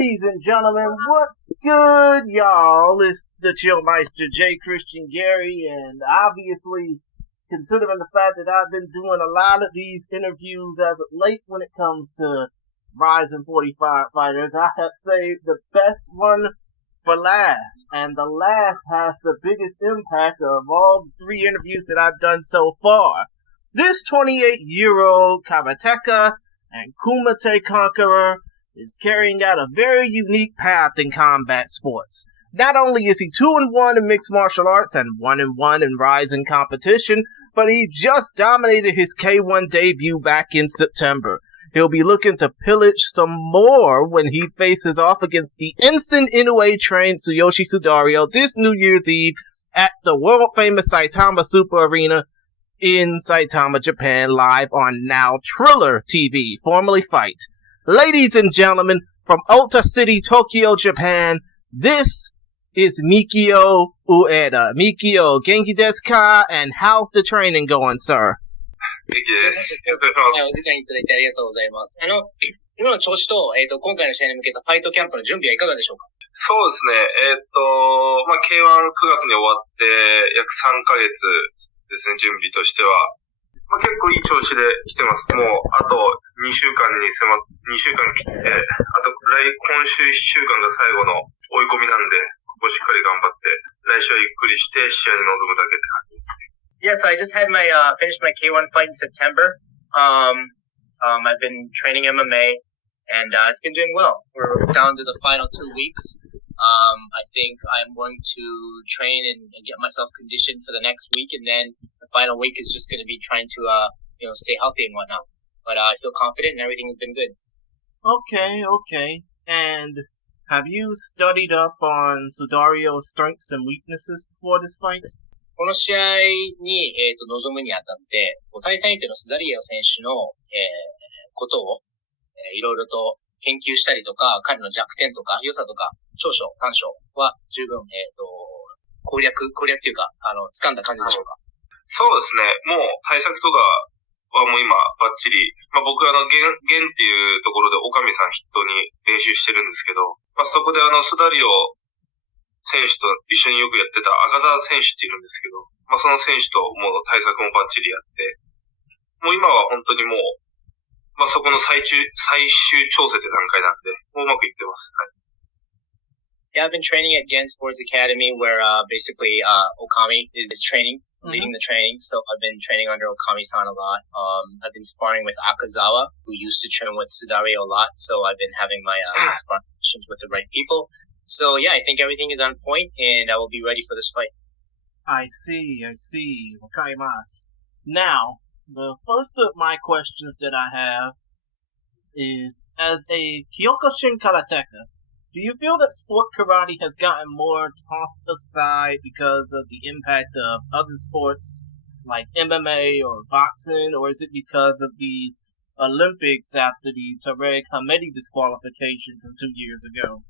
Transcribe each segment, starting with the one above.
Ladies and gentlemen, what's good, y'all? It's the Chillmeister, J. Christian Gary, and obviously, considering the fact that I've been doing a lot of these interviews as of late when it comes to RIZIN 45 fighters, I have saved the best one for last, and the last has the biggest impact of all the 3 interviews that I've done so far. This 28-year-old karateka and kumite conqueror is carrying out a very unique path in combat sports. Not only is he 2-1 in mixed martial arts and 1-1 in RIZIN competition, but he just dominated his K1 debut back in September. He'll be looking to pillage some more when he faces off against the instant Inoue-trained Tsuyoshi Sudario this New Year's Eve at the world-famous Saitama Super Arena in Saitama, Japan, live on Now Triller TV, formerly Fight. Ladies and gentlemen, from Ota City, Tokyo, Japan, this is Mikio Ueda. Mikio, genki desu ka? And how's the training going, sir? 元気です。お時間いただいてありがとうございます。今の調子と、今回の試合に向けたファイトキャンプの準備はいかがでしょうか？そうですね。K1 9月に終わって約3ヶ月ですね、準備としては。結構いい調子で来てます。もう、あと2週間切って、あと今週1週間が最後の追い込みなんで、ここしっかり頑張って、来週はゆっくりして試合に臨むだけって感じですね。Yeah, so I just had finished my K1 fight in September. I've been training MMA, and it's been doing well. We're down to the final 2 weeks. I think I'm going to train and get myself conditioned for the next week, and then the final week is just going to be trying to, stay healthy and whatnot. But I feel confident and everything has been good. Okay. And have you studied up on Sudario's strengths and weaknesses before this fight? この試合に、臨むにあたって、対戦相手のスダリエオ選手の、ことを、いろいろと研究したりとか、彼の弱点とか、良さとか、長所、短所は十分、攻略というか、掴んだ感じでしょうか？そうですね。もう対策とかはもう今バッチリ。僕ゲンっていうところで岡見さん筆頭に練習してるんですけど、そこでスダリオ選手と一緒によくやってた赤澤選手っているんですけど、その選手ともう対策もバッチリやって、もう今は本当にもう、そこの最終調整って段階なんで、もううまくいってます。はい。Yeah, I've been training at Gen Sports Academy where basically Okami is training, leading the training. So I've been training under Okami-san a lot. I've been sparring with Akazawa, who used to train with Sudario a lot. So I've been having my sparring sessions with the right people. So yeah, I think everything is on point and I will be ready for this fight. I see. Wakaimasu. Now, the first of my questions that I have is, as a Kyokushin Kareteka, do you feel that sport karate has gotten more tossed aside because of the impact of other sports like MMA or boxing, or is it because of the Olympics after the Tarek Hamedi disqualification from 2 years ago?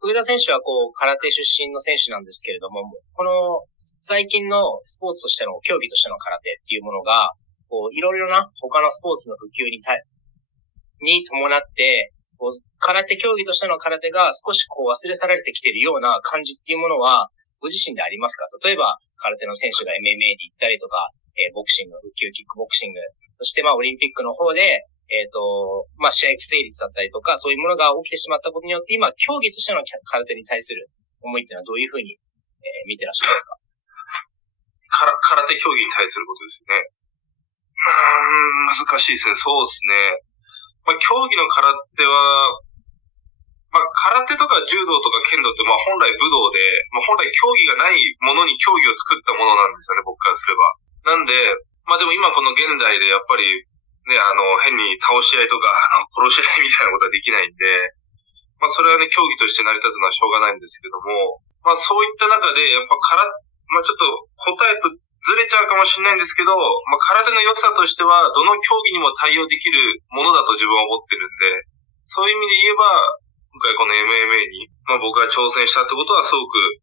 上田選手は空手出身の選手なんですけれども、この最近のスポーツとしての、競技としての空手っていうものが、いろいろな他のスポーツの普及に伴って、空手競技としての空手が少し忘れ去られてきているような感じっていうものは、ご自身でありますか？例えば、空手の選手が MMA に行ったりとか、ボクシング、普及キックボクシング、そしてオリンピックの方で、試合不成立だったりとか、そういうものが起きてしまったことによって、今、競技としての空手に対する思いっていうのはどういうふうに、見てらっしゃいますか？空手競技に対することですよね。難しいですね。そうですね。競技の空手は、空手とか柔道とか剣道って本来武道で、本来競技がないものに競技を作ったものなんですよね、僕からすれば。なんで、でも今この現代でやっぱり、ね、変に倒し合いとか、殺し合いみたいなことはできないんで、それはね、競技として成り立つのはしょうがないんですけども、そういった中で、やっぱちょっと答えとずれちゃうかもしれないんですけど、空手の良さとしては、どの競技にも対応できるものだと自分は思ってるんで、そういう意味で言えば、今回この MMA に、僕が挑戦したってことはすごく、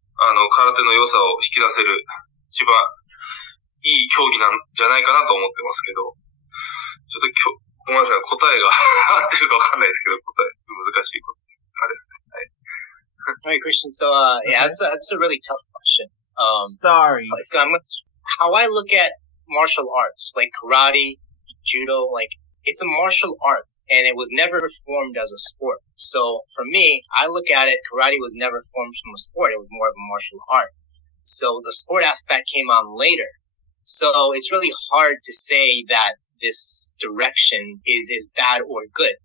空手の良さを引き出せる、一番いい競技なんじゃないかなと思ってますけど、ちょっとごめんなさい、答えが合ってるかわかんないですけど、難しいこと。ですね。All right, Christian. So, yeah, that's a really tough question. Sorry. How I look at martial arts, like karate, judo, like it's a martial art and it was never formed as a sport. So for me, I look at it, karate was never formed from a sport. It was more of a martial art. So the sport aspect came on later. So it's really hard to say that this direction is bad or good.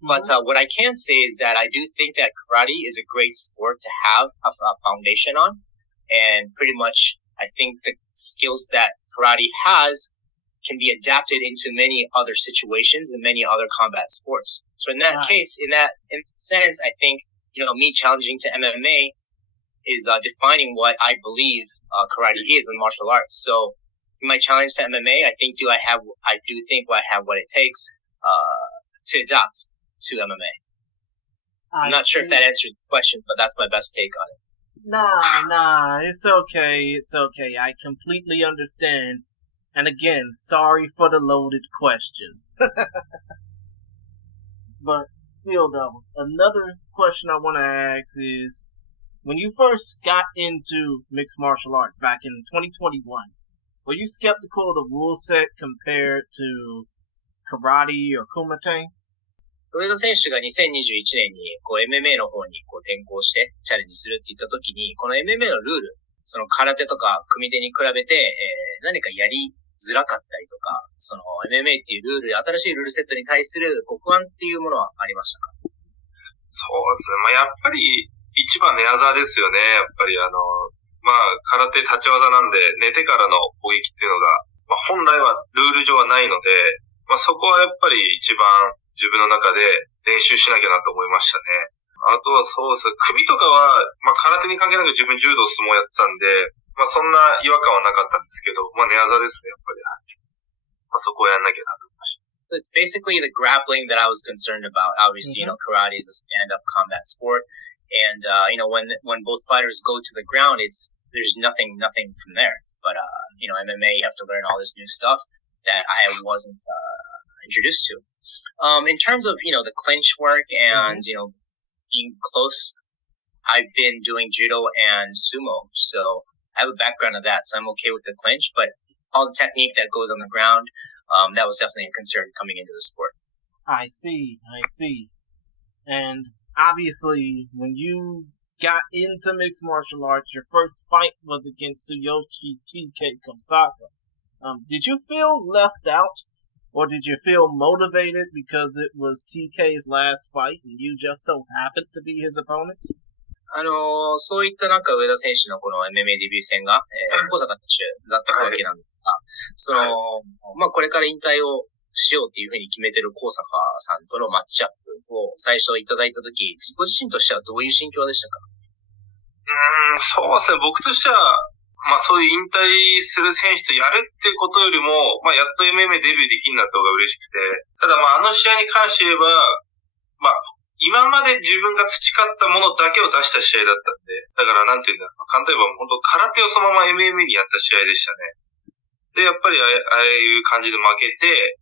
But what I can say is that I do think that karate is a great sport to have a foundation on. And pretty much, I think the skills that karate has can be adapted into many other situations and many other combat sports. So in that case, in that sense, I think, me challenging to MMA is defining what I believe karate is in martial arts. So for my challenge to MMA, I do think I have what it takes to adapt to MMA. I'm not sure if that answered the question, but that's my best take on it. Nah, it's okay. I completely understand. And again, sorry for the loaded questions. But still though, another question I want to ask is, when you first got into mixed martial arts back in 2021, were you skeptical of the rule set compared to karate or kumite? 上田選手が2021年にMMA の方に転向してチャレンジするって言った時に、この MMA のルール、その空手とか組手に比べて、何かやりづらかったりとか、その MMA っていうルール、新しいルールセットに対するご不安っていうものはありましたか？そうですね。やっぱり一番寝技ですよね。やっぱり空手立ち技なんで寝てからの攻撃っていうのが、本来はルール上はないので、そこはやっぱり一番自分の中で練習しなきゃなと思いましたね。あとはそうです。組とかは、空手に関係なく自分柔道相撲やってたんで、そんな違和感はなかったんですけど、寝技ですね、やっぱり。そこをやんなきゃなと思いました。So it's basically the grappling that I was concerned about. Obviously, karate is a stand-up combat sport. And, when both fighters go to the ground, there's nothing from there. But, MMA, you have to learn all this new stuff that I wasn't, introduced to. In terms of, the clinch work and, being close, I've been doing judo and sumo. So I have a background of that. So I'm okay with the clinch, but all the technique that goes on the ground, that was definitely a concern coming into the sport. I see. And obviously, when you got into mixed martial arts, your first fight was against Tsuyoshi Kohsaka. Did you feel left out, or did you feel motivated because it was TK's last fight and you just so happened to be his opponent? そういった中、上田選手のこの MMA デビュー戦が、小坂選手だったわけなんですが、これから引退をしようっていうふうに決めてる小坂さんとのマッチアップを最初いただいたとき、ご自身としてはどういう心境でしたか？そうですね。僕としては、そういう引退する選手とやるっていうことよりも、やっと MMA デビューできるなった方が嬉しくて、ただあの試合に関して言えば、今まで自分が培ったものだけを出した試合だったんで、だからなんていうんだろう、簡単に言えば本当空手をそのまま MMA にやった試合でしたね。で、やっぱりああいう感じで負けて、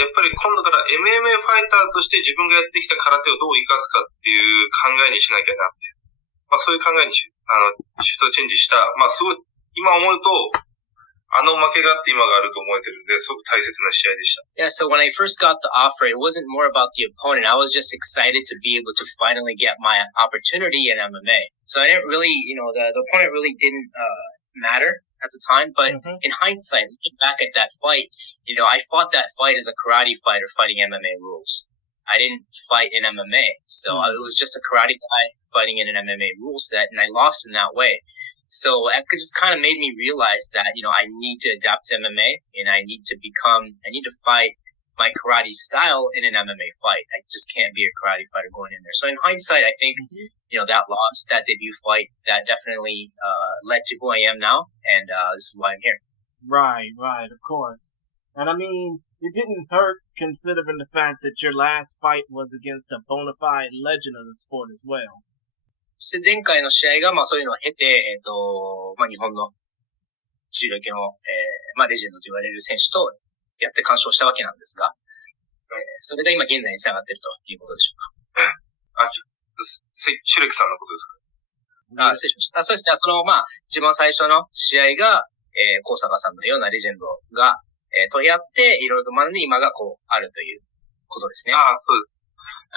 やっぱり今度から MMA ファイターとして自分がやってきた空手をどう活かすかっていう考えにしなきゃなって。そういう考えにシフトチェンジした、すごい、今思うと、あの負けがあって今があると思えてるんで、すごく大切な試合でした。Yeah, so when I first got the offer, it wasn't more about the opponent. I was just excited to be able to finally get my opportunity in MMA. So I didn't really, the opponent really didn't matter at the time. But in hindsight, looking back at that fight, I fought that fight as a karate fighter fighting MMA rules. I didn't fight in MMA. So it was just a karate guy fighting in an MMA rule set, and I lost in that way. So that just kind of made me realize that, I need to adapt to MMA and I need to fight my karate style in an MMA fight. I just can't be a karate fighter going in there. So in hindsight, I think, that loss, that debut fight, that definitely, led to who I am now. And, this is why I'm here. Right, of course. And I mean, it didn't hurt considering the fact that your last fight was against a bona fide legend of the sport as well. そして前回の試合が、そういうのを経て、日本の重量級の、レジェンドと言われる選手とやって完勝したわけなんですが、それが今現在に繋がっているということでしょうか。シュレクさんのことですか？失礼しました。そうですね。一番最初の試合が、高坂さんのようなレジェンドが、とやって、いろいろと学んで今があるということですね。そうです。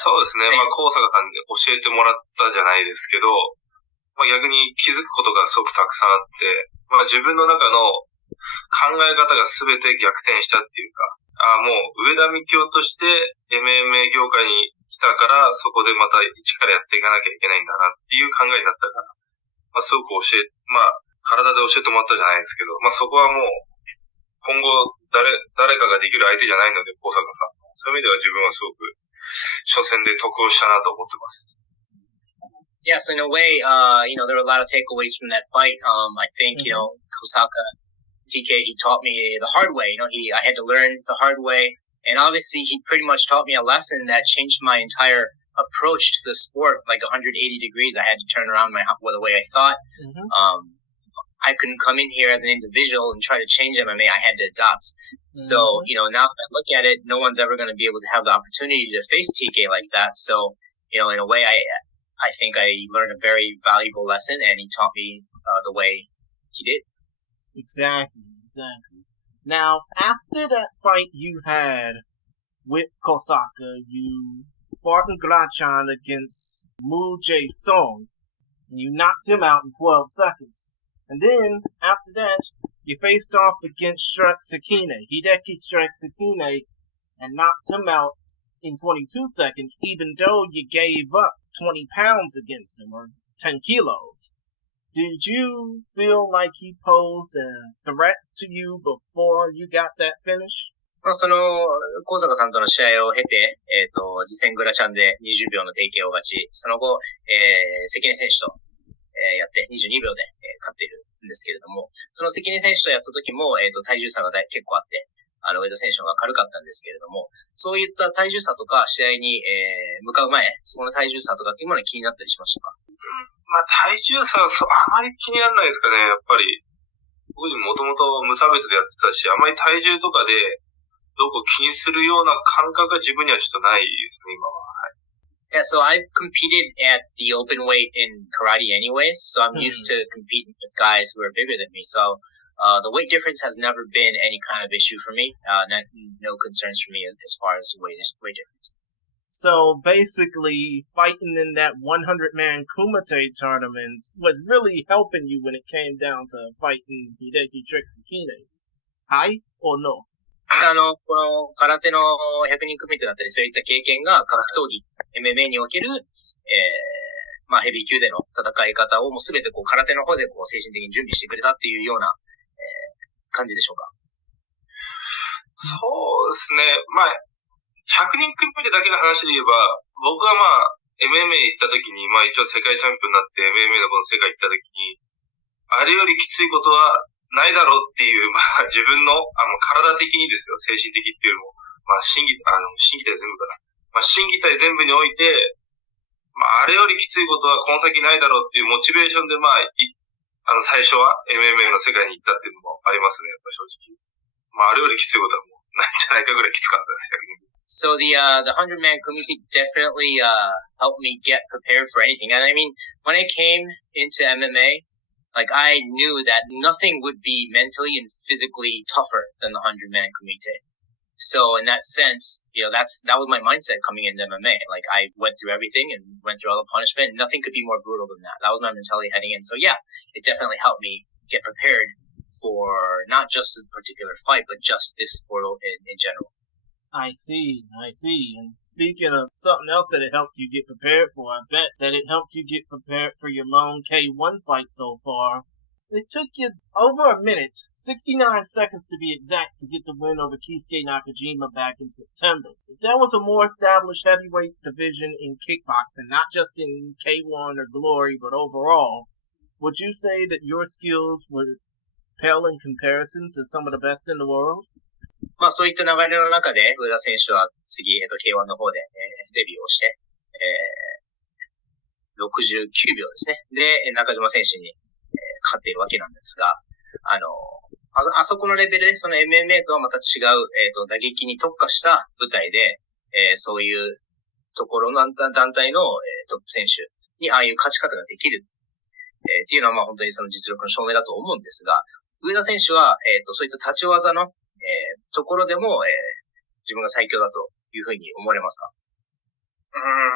そうですね。高坂さんに教えてもらったじゃないですけど、逆に気づくことがすごくたくさんあって、自分の中の考え方が全て逆転したっていうか、もう上田幹夫として MMA 業界に来たから、そこでまた一からやっていかなきゃいけないんだなっていう考えになったから、すごく体で教えてもらったじゃないですけど、そこはもう、今後誰かができる相手じゃないので、高坂さん。そういう意味では自分はすごく、初戦で得をしたなと思ってます。Yeah, so in a way, there were a lot of takeaways from that fight. I think, Kosaka, TK, he taught me the hard way. I had to learn the hard way. And obviously, he pretty much taught me a lesson that changed my entire approach to the sport, like 180 degrees. I had to turn around the way I thought. I couldn't come in here as an individual and try to change MMA. I had to adopt. So, now that I look at it, no one's ever going to be able to have the opportunity to face TK like that. So, in a way, I think I learned a very valuable lesson, and he taught me the way he did. Exactly. Now, after that fight you had with Kohsaka, you fought in Grachan against Mu Jae-sung, and you knocked him out in 12 seconds. And then, after that, you faced off against Hideki Sekine, and knocked him out in 22 seconds, even though you gave up 20 pounds against him, or 10 kilos. Did you feel like he posed a threat to you before you got that finish? 高坂さんとの試合を経て、次戦グラチャンで20秒の提携を勝ち、その後、関根選手と、やって22秒で、勝っているんですけれども、その関根選手とやった時も、体重差が結構あって、上田選手の方が軽かったんですけれども、そういった体重差とか試合に、向かう前、そこの体重差とかっていうものは気になったりしましたか？体重差はあまり気にならないですかね、やっぱり。僕もともと無差別でやってたし、あまり体重とかでどこ気にするような感覚が自分にはちょっとないですね、今は。Yeah, so I've competed at the open weight in karate anyways, so I'm used to competing with guys who are bigger than me. So the weight difference has never been any kind of issue for me. No concerns for me as far as weight difference. So basically, fighting in that 100-man Kumite tournament was really helping you when it came down to fighting Hideki Sekine. Hi or no? この空手の100人組手だったり、そういった経験が格闘技、MMA における、ヘビー級での戦い方をもうすべて空手の方で精神的に準備してくれたっていうような、感じでしょうか？そうですね。100人組手だけの話で言えば、僕はMMA 行った時に、一応世界チャンピオンになって MMA のこの世界行った時に、あれよりきついことはないだろうっていう、自分の、体的にですよ、精神的っていうのも、心技体全部かな。心技体全部において、あれよりきついことはこの先ないだろうっていうモチベーションで、最初は MMA の世界に行ったっていうのもありますね、やっぱ正直。あれよりきついことはもうないんじゃないかぐらいきつかったです、逆に。So the 100-man kumite definitely, helped me get prepared for anything. And I mean, when I came into MMA, like I knew that nothing would be mentally and physically tougher than the 100-man kumite. So in that sense, that was my mindset coming into MMA. Like I went through everything and went through all the punishment. Nothing could be more brutal than that. That was my mentality heading in. So yeah, it definitely helped me get prepared for not just a particular fight, but just this sport in general. I see. And speaking of something else that it helped you get prepared for, I bet that it helped you get prepared for your lone K1 fight so far. It took you over a minute, 69 seconds to be exact, to get the win over Kisuke Nakajima back in September. If there was a more established heavyweight division in kickboxing, not just in K1 or Glory, but overall, would you say that your skills would pale in comparison to some of the best in the world? そういった流れの中で、上田選手は次、K1 の方で、デビューをして、69秒ですね。で、中島選手に、勝っているわけなんですが、あそこのレベルで、その MMA とはまた違う、打撃に特化した舞台で、そういうところの団体の、トップ選手にああいう勝ち方ができる、っていうのはまあ本当にその実力の証明だと思うんですが、上田選手は、そういった立ち技の、ところでも、自分が最強だというふうに思われますか？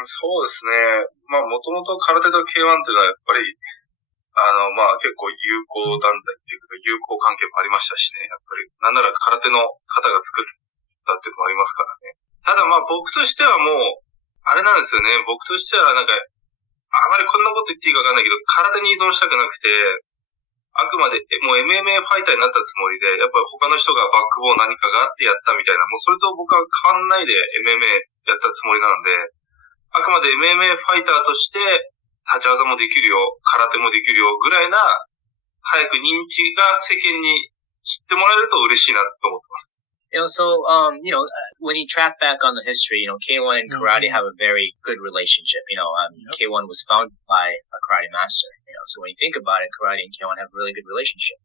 そうですね。まあ、もともと空手と K1 っていうのはやっぱり、まあ結構友好団体っていうか、友好関係もありましたしね。やっぱり、なんなら空手の方が作ったっていうのもありますからね。ただまあ僕としてはもう、あれなんですよね。僕としてはなんか、あまりこんなこと言っていいかわかんないけど、空手に依存したくなくて、あくまでもう MMA ファイターになったつもりで、やっぱり他の人がバックボーン何かがあってやったみたいな、もうそれと僕は変わんないで MMA やったつもりなので、あくまで MMA ファイターとして、立ち技もできるよ、空手もできるよ、ぐらいな、早く認知が世間に知ってもらえると嬉しいなと思ってます。So, when you track back on the history, K1 and karate have a very good relationship. K1 was founded by a karate master. So when you think about it, karate and K1 have a really good relationship.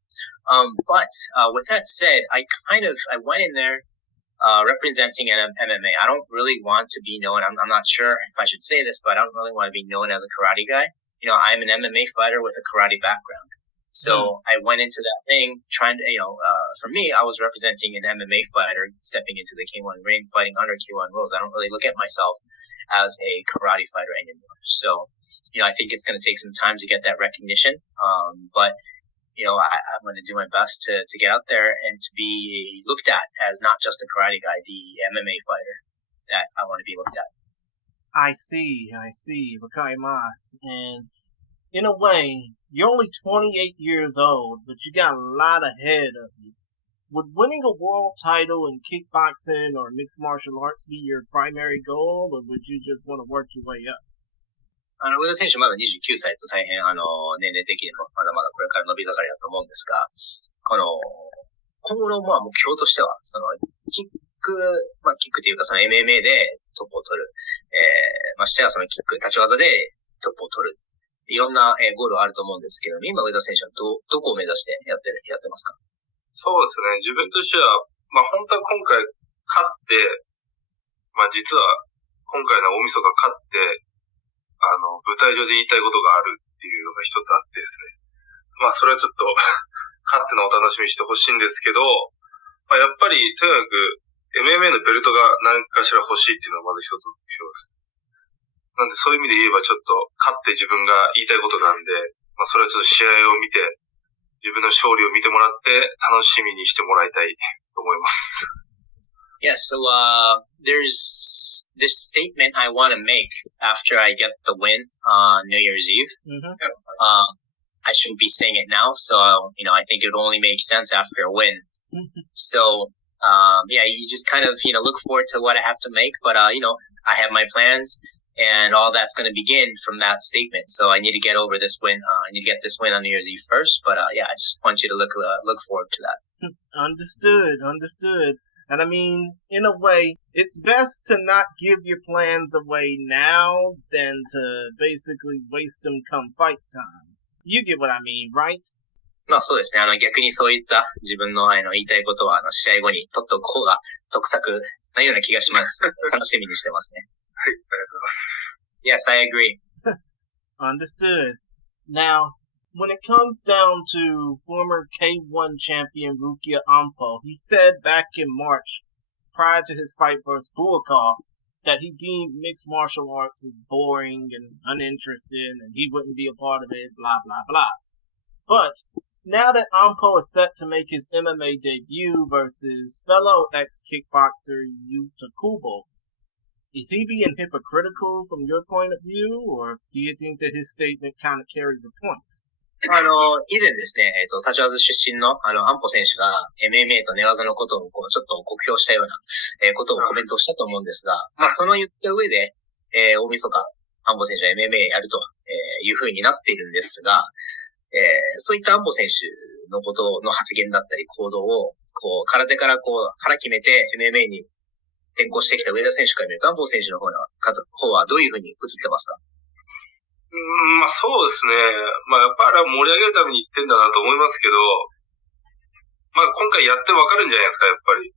But with that said, I went in there representing an MMA. I don't really want to be known. I'm not sure if I should say this, but I don't really want to be known as a karate guy. I'm an MMA fighter with a karate background. So I went into that thing trying to, for me, I was representing an MMA fighter stepping into the K1 ring, fighting under K1 rules. I don't really look at myself as a karate fighter anymore. So, I think it's going to take some time to get that recognition. But I'm going to do my best to get out there and to be looked at as not just a karate guy, the MMA fighter that I want to be looked at. I see. Wakaimasu. And in a way, you're only 28 years old, but you got a lot ahead of you. Would winning a world title in kickboxing or mixed martial arts be your primary goal, or would you just want to work your way up? 上田選手まだ29歳と大変年齢的にもまだまだこれから伸び盛りだと思うんですが、今後の目標としては、キックというかMMA でトップを取る、ましてやキック、立ち技でトップを取る。いろんなゴールはあると思うんですけど、今上田選手はどこを目指してやってますか？そうですね。自分としては、本当は今回勝って、実は今回の大晦日勝って、舞台上で言いたいことがあるっていうのが一つあってですね。それはちょっと勝ってのお楽しみにしてほしいんですけど、やっぱりとにかく MMA のベルトが何かしら欲しいっていうのがまず一つの目標です。なんでそういう意味で言えばちょっと勝って自分が言いたいことがあるんで、それはちょっと試合を見て、自分の勝利を見てもらって楽しみにしてもらいたいと思います。Yeah, so there's this statement I want to make after I get the win on New Year's Eve. Mm-hmm. I shouldn't be saying it now, so I think it would only make sense after a win. So you just kind of look forward to what I have to make, but I have my plans. And all that's going to begin from that statement. So I need to get over this win. I need to get this win on New Year's Eve first. But I just want you to look forward to that. Understood. And I mean, in a way, it's best to not give your plans away now than to basically waste them come fight time. You get what I mean, right? そうですね。逆にそういった自分の言いたいことは試合後に取っておく方が得策なような気がします。楽しみにしてますね。はい、ありがとうございます。Yes, I agree. Understood. Now, when it comes down to former K1 champion Rukia Ampo, he said back in March, prior to his fight versus Buakaw, that he deemed mixed martial arts as boring and uninterested, and he wouldn't be a part of it, blah, blah, blah. But now that Ampo is set to make his MMA debut versus fellow ex-kickboxer Yuta Kubo, is he being hypocritical from your point of view, or do you think that his statement kind of carries a point? 以前ですね、立ち技出身の、安保選手が MMA と寝技のことをちょっと酷評したような、ことをコメントをしたと思うんですが、その言った上で、大晦日、安保選手は MMA やるという風になっているんですが、そういった安保選手のことの発言だったり行動を、空手から腹決めて MMA に転向してきた上田選手から見ると、安保選手の方はどういう風に映ってますか？そうですね。やっぱり盛り上げるために言ってんだなと思いますけど、今回やってわかるんじゃないですか、やっぱり。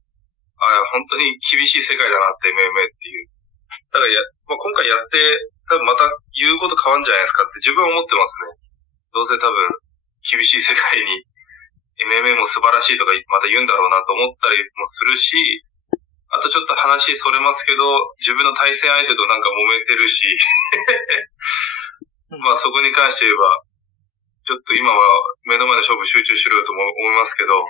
本当に厳しい世界だなって MMA っていう。だからまあ、今回やって、多分また言うこと変わるんじゃないですかって自分は思ってますね。どうせ多分、厳しい世界に MMA も素晴らしいとかまた言うんだろうなと思ったりもするし、あとちょっと話それますけど、自分の対戦相手となんか揉めてるし、まあそこに関して言えば、ちょっと今は目の前の勝負集中しろよとも思いますけど、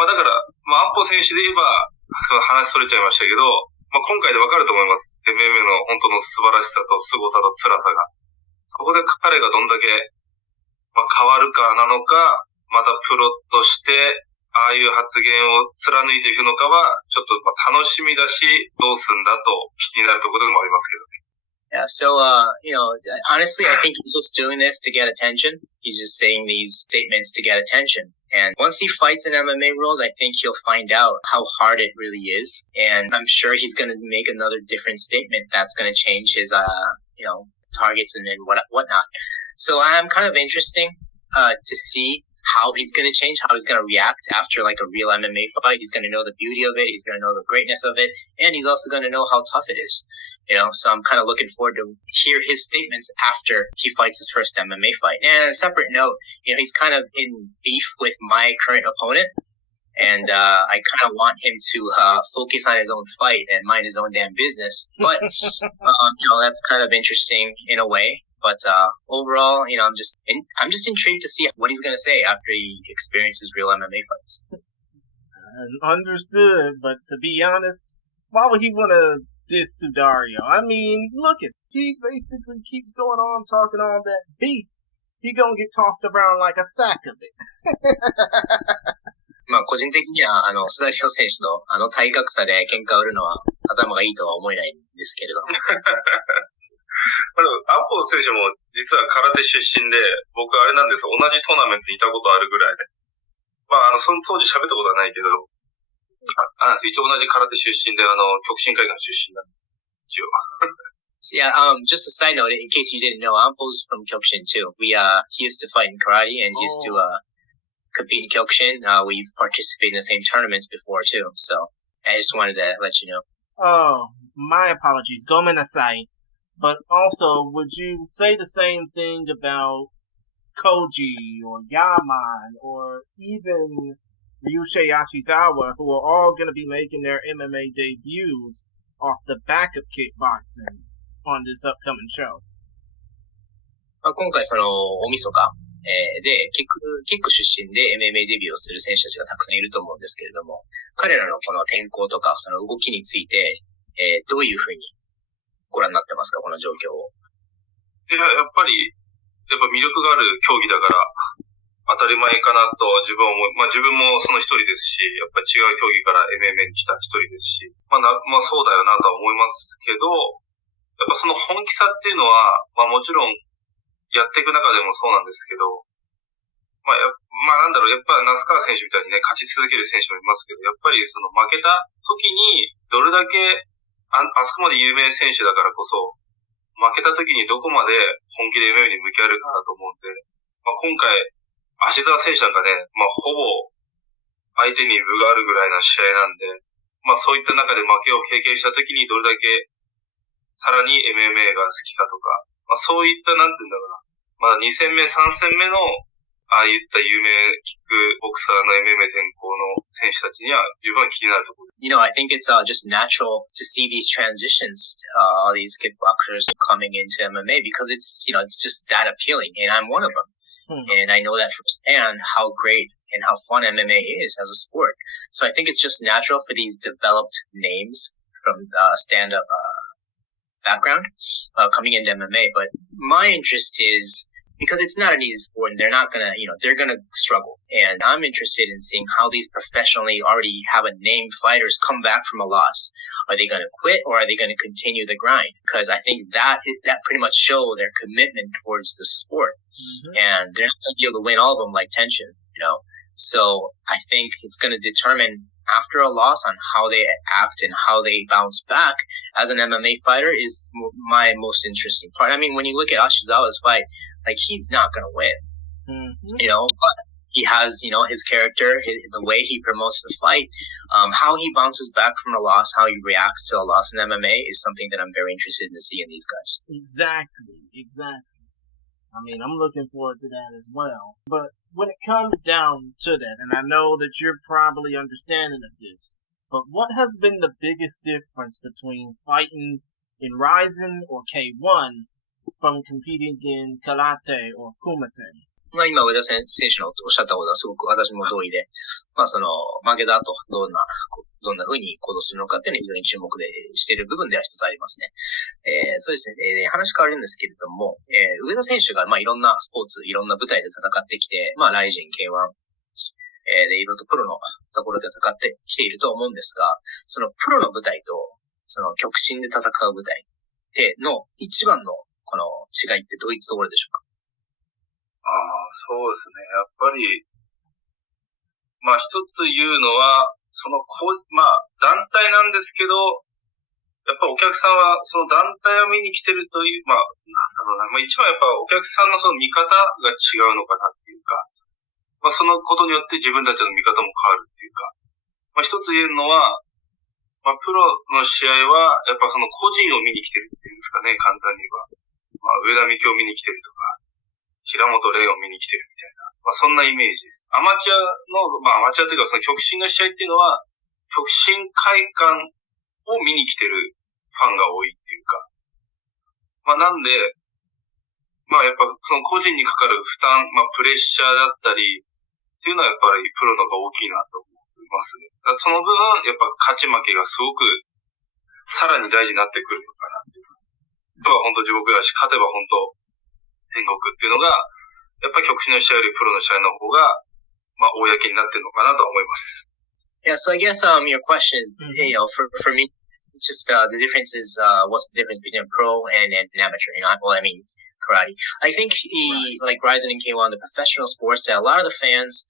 まあだから、まあ安保選手で言えば、その話それちゃいましたけど、まあ今回でわかると思います。MMA の本当の素晴らしさと凄さと辛さが。そこで彼がどんだけ、まあ変わるかなのか、またプロとして、ああいう発言を貫いていくのかは、ちょっとまあ楽しみだし、どうすんだと気になるところでもありますけどね。Yeah, so, honestly, I think he's just doing this to get attention. He's just saying these statements to get attention. And once he fights in MMA rules, I think he'll find out how hard it really is. And I'm sure he's going to make another different statement that's going to change his, targets and whatnot. So I'm kind of interesting, to see how he's going to change, how he's going to react after like a real MMA fight. He's going to know the beauty of it. He's going to know the greatness of it. And he's also going to know how tough it is. So I'm kind of looking forward to hear his statements after he fights his first MMA fight. And on a separate note, he's kind of in beef with my current opponent. And, I kind of want him to, focus on his own fight and mind his own damn business. But, that's kind of interesting in a way. But, overall, I'm just intrigued to see what he's going to say after he experiences real MMA fights. Understood, but to be honest, why would he want to diss Sudario? I mean, look at, he basically keeps going on talking all that beef. He gonna get tossed around like a sack of it. まあ個人的にはスダリオ選手の体格差で喧嘩を売るのは頭がいいとは思えないんですけれども。アポ選手も実は空手出身で、僕あれなんです。同じトーナメントにいたことあるぐらいで。まあその当時喋ったことはないけど、一応同じ空手出身で、極真会館出身なんです。一応。So yeah, just a side note, in case you didn't know, Ampo's from Kyokushin too. He used to fight in karate and he used to, compete in Kyokushin. We've participated in the same tournaments before too. So I just wanted to let you know. Oh, my apologies. Gomenasai. But also, would you say the same thing about Koji or Yaman or even Ryusei Ashizawa, who are all going to be making their MMA debuts off the back of kickboxing on this upcoming show? 今回大晦日、でキック出身で MMA デビューをする選手たちがたくさんいると思うんですけれども、彼らのこの転向とかその動きについて、どういうふうにご覧になってますか、この状況を。いや、やっぱ魅力がある競技だから、当たり前かなと自分は思う。まあ自分もその一人ですし、やっぱり違う競技から MMA に来た一人ですし、まあそうだよなとは思いますけど、やっぱその本気さっていうのは、まあもちろんやっていく中でもそうなんですけど、やっぱ那須川選手みたいにね、勝ち続ける選手もいますけど、やっぱりその負けた時にどれだけあそこまで有名選手だからこそ、負けた時にどこまで本気で MMA に向き合えるかなと思うんで、今回、芦澤選手なんかね、ほぼ相手に分があるぐらいの試合なんで、そういった中で負けを経験した時にどれだけさらに MMA が好きかとか、そういったなんていうんだろうな、2戦目、3戦目のああいった有名キックボクサーの MMA 転向の選手たちには自分は気になるところ。I think it's just natural to see these transitions, all these kickboxers coming into MMA because it's just that appealing, and I'm one of them. And I know that firsthand how great and how fun MMA is as a sport. So I think it's just natural for these developed names from stand-up background coming into MMA. But my interest is because it's not an easy sport and they're not gonna, they're gonna struggle. And I'm interested in seeing how these professionally already have a named fighters come back from a loss. Are they gonna quit or are they gonna continue the grind? Because I think that pretty much show their commitment towards the sport. Mm-hmm. And they're not gonna be able to win all of them like Tenshin, So I think it's gonna determine after a loss on how they act and how they bounce back as an MMA fighter is my most interesting part. I mean, when you look at Ashizawa's fight, like he's not going to win, but he has, his character, the way he promotes the fight, how he bounces back from a loss, how he reacts to a loss in MMA is something that I'm very interested in to see in these guys. Exactly. I mean, I'm looking forward to that as well. But when it comes down to that, and I know that you're probably understanding of this, but what has been the biggest difference between fighting in RIZIN or K1 from competing in Karate or Kumite? 今、上田選手のおっしゃったことはすごく私も同意で、負けた後、どんな風に行動するのかっていうのは非常に注目でしている部分では一つありますね。そうですね、話変わるんですけれども、上田選手が、いろんなスポーツ、いろんな舞台で戦ってきて、RIZIN、K1、で、いろいろとプロのところで戦ってきていると思うんですが、そのプロの舞台と、その極真で戦う舞台の一番のこの違いってどういったところでしょうか？そうですね。やっぱり、一つ言うのは、団体なんですけど、やっぱお客さんはその団体を見に来てるという、一番やっぱお客さんのその見方が違うのかなっていうか、そのことによって自分たちの見方も変わるっていうか、一つ言えるのは、プロの試合は、やっぱその個人を見に来てるっていうんですかね、簡単に言えば。上田美京を見に来てるとか、平本蓮を見に来てるみたいな。そんなイメージです。アマチュアというか、その極真の試合っていうのは、極真会館を見に来てるファンが多いっていうか。なんで、やっぱその個人にかかる負担、プレッシャーだったり、っていうのはやっぱりプロの方が大きいなと思いますね。その分、やっぱ勝ち負けがすごく、さらに大事になってくるのかなっていう。では本当地獄だし、勝てば本当、天国っていうのが、やっぱり極真の試合よりプロの試合の方が、公になってるのかなとは思います。Yeah, so I guess your question is, for me, it's just the difference is what's the difference between a pro and an amateur? Karate. I think like RIZIN and K1, the professional sports, that a lot of the fans.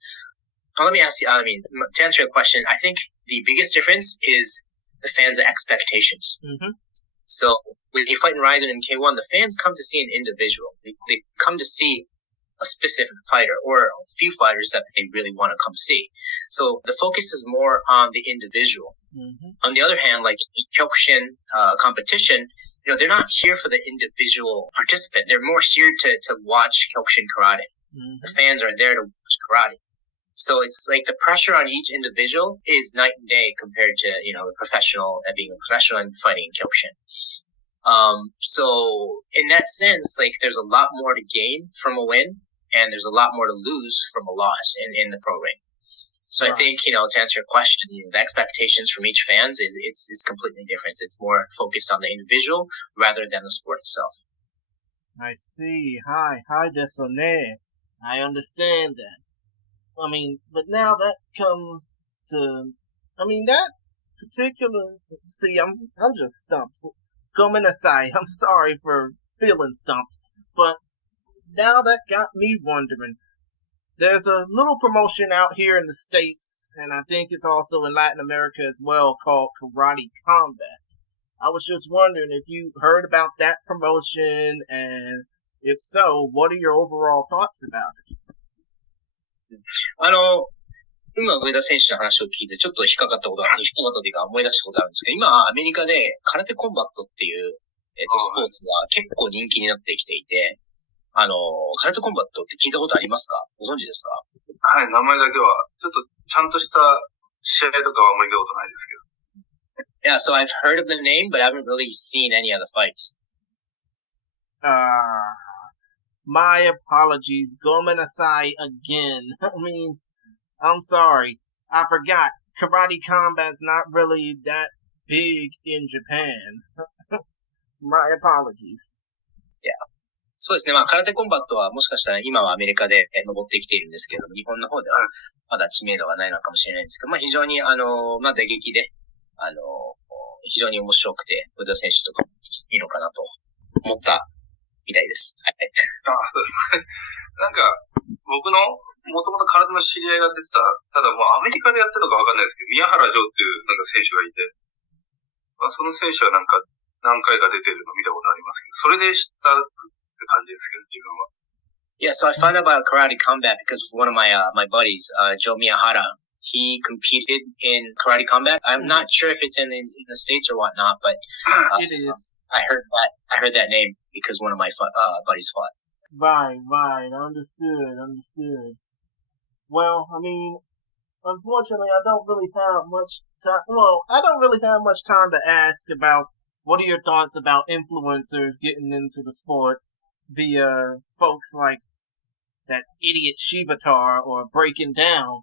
Let me ask you. To answer your question, I think the biggest difference is the fans' expectations. Mm-hmm. So when you fight in RIZIN and K1, the fans come to see an individual. They come to see a specific fighter or a few fighters that they really want to come see. So the focus is more on the individual. Mm-hmm. On the other hand, like Kyokushin competition, they're not here for the individual participant. They're more here to watch Kyokushin karate. Mm-hmm. The fans are there to watch karate. So it's like the pressure on each individual is night and day compared to, the professional and being a professional and fighting Kyokushin. So in that sense, like there's a lot more to gain from a win and there's a lot more to lose from a loss in the pro ring. So right. I think, to answer your question, the expectations from each fans it's completely different. It's more focused on the individual rather than the sport itself. I see. Hi, Desone. I understand that. But now that comes to, that particular, see, I'm just stumped. Gomenasai, I'm sorry for feeling stumped, but now that got me wondering. There's a little promotion out here in the States, and I think it's also in Latin America as well, called Karate Combat. I was just wondering if you heard about that promotion, and if so, what are your overall thoughts about it? 今、上田選手の話を聞いて、ちょっと引っかかったというか思い出したことあるんですけど、今、アメリカで空手コンバットっていう、スポーツが結構人気になってきていて、空手コンバットって聞いたことありますか？ご存知ですか？はい、名前だけは、ちょっとちゃんとした試合とかはあんまり見たことないですけど。Yeah, so I've heard of the name, but I haven't really seen any of the fights. My apologies. Gomenasai again. I'm sorry. I forgot. Karate Combat's not really that big in Japan. My apologies. Yeah. そうですね。空手コンバットはもしかしたら今はアメリカで上ってきているんですけども、日本の方ではまだ知名度がないのかもしれないんですけど、非常に打撃で、非常に面白くて、上田選手とかいいのかなと思ったみたいです。はい。そうですね。なんか、僕のもともと体の知り合いが出てた、ただもうアメリカでやってるのかわかんないですけど、宮原城っていうなんか選手がいて、その選手はなんか何回か出てるの見たことありますけど、それで知ったって感じですけど、自分は。Yeah, so I found out about karate combat because one of my my buddies, Joe Miyahara, he competed in karate combat. I'm not sure if it's in the States or whatnot, but it is. I heard that name because one of my buddies fought. Right. Understood. Well, I mean, unfortunately, I don't really have much time. Well, I don't really have much time to ask about what are your thoughts about influencers getting into the sport via folks like that idiot Shibatar or Breaking Down.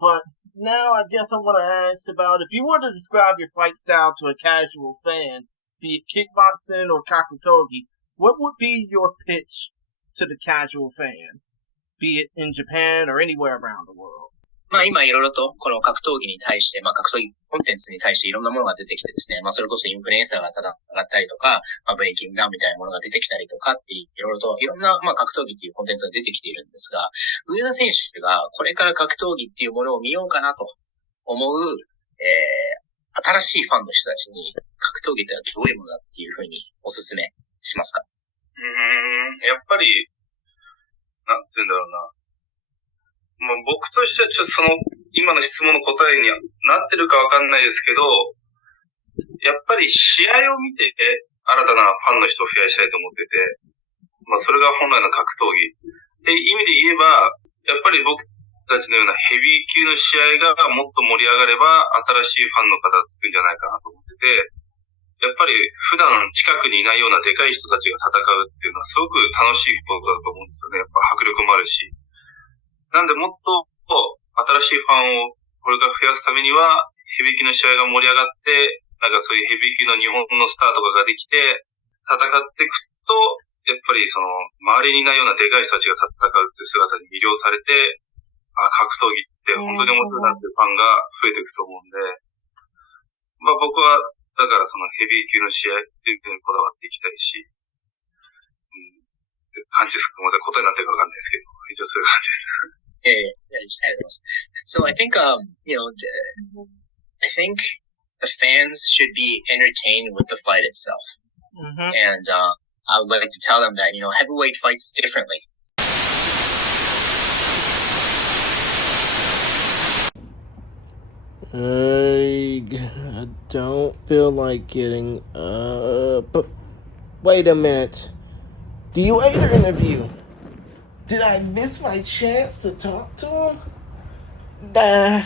But now I guess I want to ask about if you were to describe your fight style to a casual fan, be it kickboxing or kakutogi, what would be your pitch to the casual fan, be it in Japan or anywhere around the world? まあ今いろいろとこの格闘技に対して、まあ格闘技コンテンツに対していろんなものが出てきてですね、まあそれこそインフルエンサーが上がったりとか、まあブレイキングダウンみたいなものが出てきたりとかっていろいろといろんなまあ格闘技っていうコンテンツが出てきているんですが、上田選手がこれから格闘技っていうものを見ようかなと思う、新しいファンの人たちに格闘技ってどういうものだっていうふうにお勧めしますか？やっぱり、なんて言うんだろうな。まあ、僕としてはちょっとその、今の質問の答えになってるかわかんないですけど、やっぱり試合を見て新たなファンの人を増やしたいと思ってて、まあそれが本来の格闘技。っていう意味で言えば、やっぱり僕たちのようなヘビー級の試合がもっと盛り上がれば、新しいファンの方がつくんじゃないかなと思ってて、やっぱり普段近くにいないようなでかい人たちが戦うっていうのはすごく楽しいことだと思うんですよね。やっぱ迫力もあるし。なんでもっと新しいファンをこれから増やすためにはヘビー級の試合が盛り上がって、なんかそういうヘビー級の日本のスターとかができて戦っていくと、やっぱりその周りにいないようなでかい人たちが戦うって姿に魅了されて、格闘技って本当に面白いなっていうファンが増えていくと思うんで、まあ僕はだからそのヘビー級の試合っていうのにこだわっていきたいし、って感じですか。まだ答えになってるかわかんないですけど、一応そういう感じです。So I think, I think the fans should be entertained with the fight itself. Mm-hmm. And, I would like to tell them that, heavyweight fights differently. I don't feel like getting but wait a minute. The Ueda interview. Did I miss my chance to talk to him? Nah,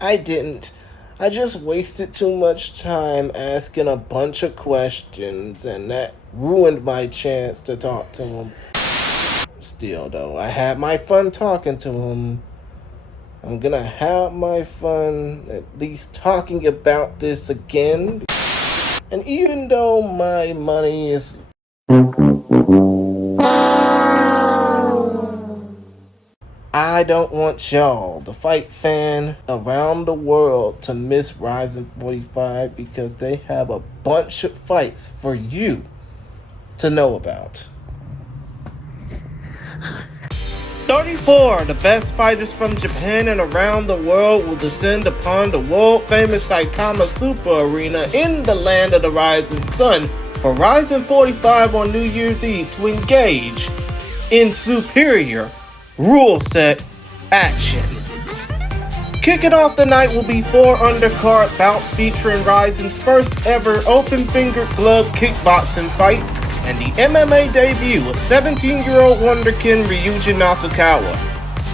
I didn't. I just wasted too much time asking a bunch of questions, and that ruined my chance to talk to him. Still, though, I had my fun talking to him. I'm gonna have my fun at least talking about this again. And even though my money is... I don't want y'all, the fight fan around the world, to miss RIZIN 45 because they have a bunch of fights for you to know about. 34 the best fighters from Japan and around the world will descend upon the world-famous Saitama Super Arena in the land of the rising sun for RIZIN 45 on New Year's Eve to engage in superior rule set action. Kicking off the night will be 4 undercard bouts featuring RIZIN's first ever open finger glove kickboxing fight and the MMA debut of 17-year-old wonderkin Ryusei Ashizawa.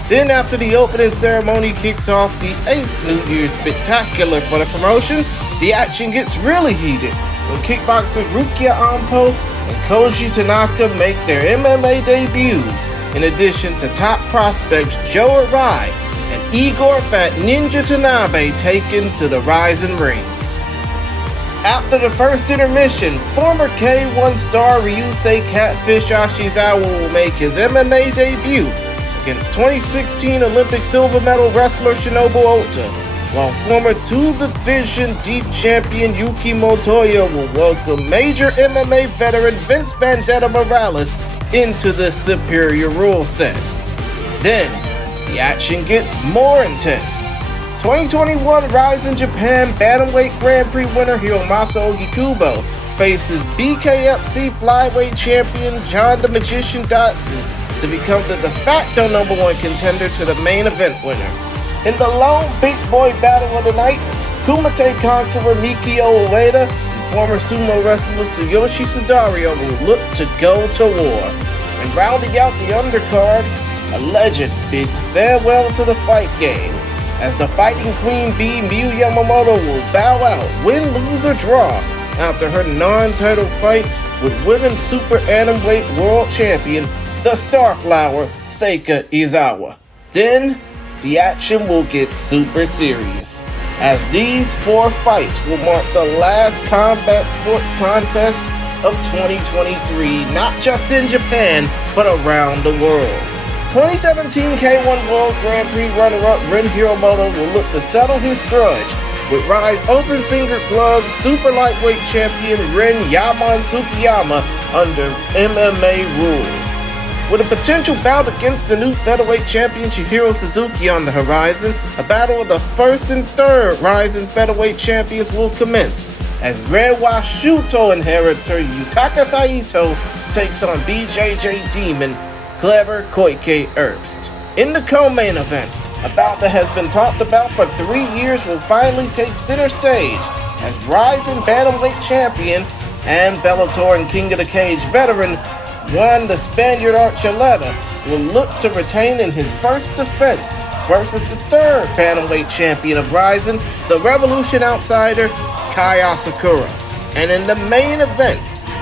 Then after the opening ceremony kicks off the 8th New Year's spectacular for the promotion, the action gets really heated when kickboxers Rukia Ampo and Koji Tanaka make their MMA debuts, in addition to top prospects Joe Arai and Igor Fat Ninja Tanabe taken to the RIZIN ring. After the first intermission, former K1 star Ryusei Catfish Ashizawa will make his MMA debut against 2016 Olympic silver medal wrestler Shinobu Ota, while former 2-Division D champion Yuki Motoya will welcome major MMA veteran Vince Vendetta Morales into the superior rule set. Then, the action gets more intense. 2021 RIZIN Japan Bantamweight Grand Prix winner Hiromasa Ogikubo faces BKFC flyweight champion John the Magician Dotson to become the de facto #1 contender to the main event winner. In the lone big boy battle of the night, KUMITE conqueror Mikio Ueda and former sumo wrestler Tsuyoshi Sudario will look to go to war. And rounding out the undercard, a legend bids farewell to the fight game, as the Fighting Queen Bee Miyu Yamamoto will bow out, win, lose, or draw after her non-title fight with women's super atomweight world champion, the Starflower Seika Izawa. Then, the action will get super serious, as these 4 fights will mark the last combat sports contest of 2023, not just in Japan, but around the world. 2017 K1 World Grand Prix runner-up Ren Hiromoto will look to settle his grudge with Rise Open Finger Gloves super lightweight champion Ren Yaman Tsukiyama under MMA rules. With a potential bout against the new featherweight champion Chihiro Suzuki on the horizon, a battle of the first and third Ryzen featherweight champions will commence, as Reiwa Shuto inheritor Yutaka Saito takes on BJJ Demon Clever Koike Erst. In the co-main event, a bout that has been talked about for 3 years will finally take center stage, as Ryzen Bantamweight champion and Bellator and King of the Cage veteran Juan the Spaniard Archuleta will look to retain in his first defense versus the third Bantamweight champion of Ryzen, the Revolution outsider Kai Asakura. And in the main event,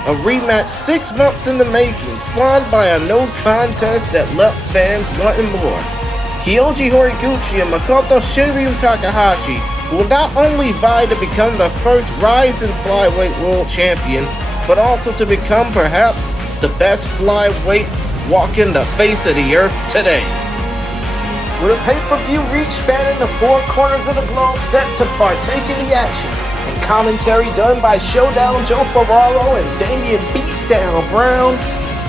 a rematch 6 months in the making, spawned by a no contest that left fans wanting more. Kyoji Horiguchi and Makoto Shinryu Takahashi will not only vie to become the first Ryzen flyweight world champion, but also to become perhaps the best flyweight walking the face of the earth today. With a pay-per-view reach spanning the 4 corners of the globe set to partake in the action, and commentary done by Showdown Joe Ferraro and Damian Beatdown Brown,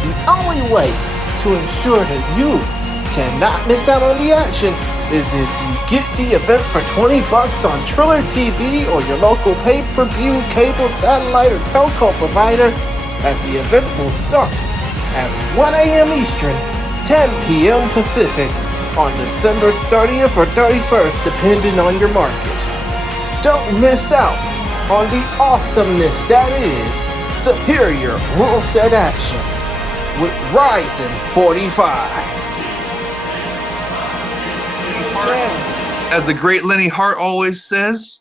the only way to ensure that you cannot miss out on the action is if you get the event for $20 on Triller TV or your local pay-per-view cable, satellite, or telco provider, as the event will start at 1 a.m. Eastern, 10 p.m. Pacific on December 30th or 31st, depending on your market. Don't miss out on the awesomeness that is superior rule set action with Ryzen 45. As the great Lenny Hart always says,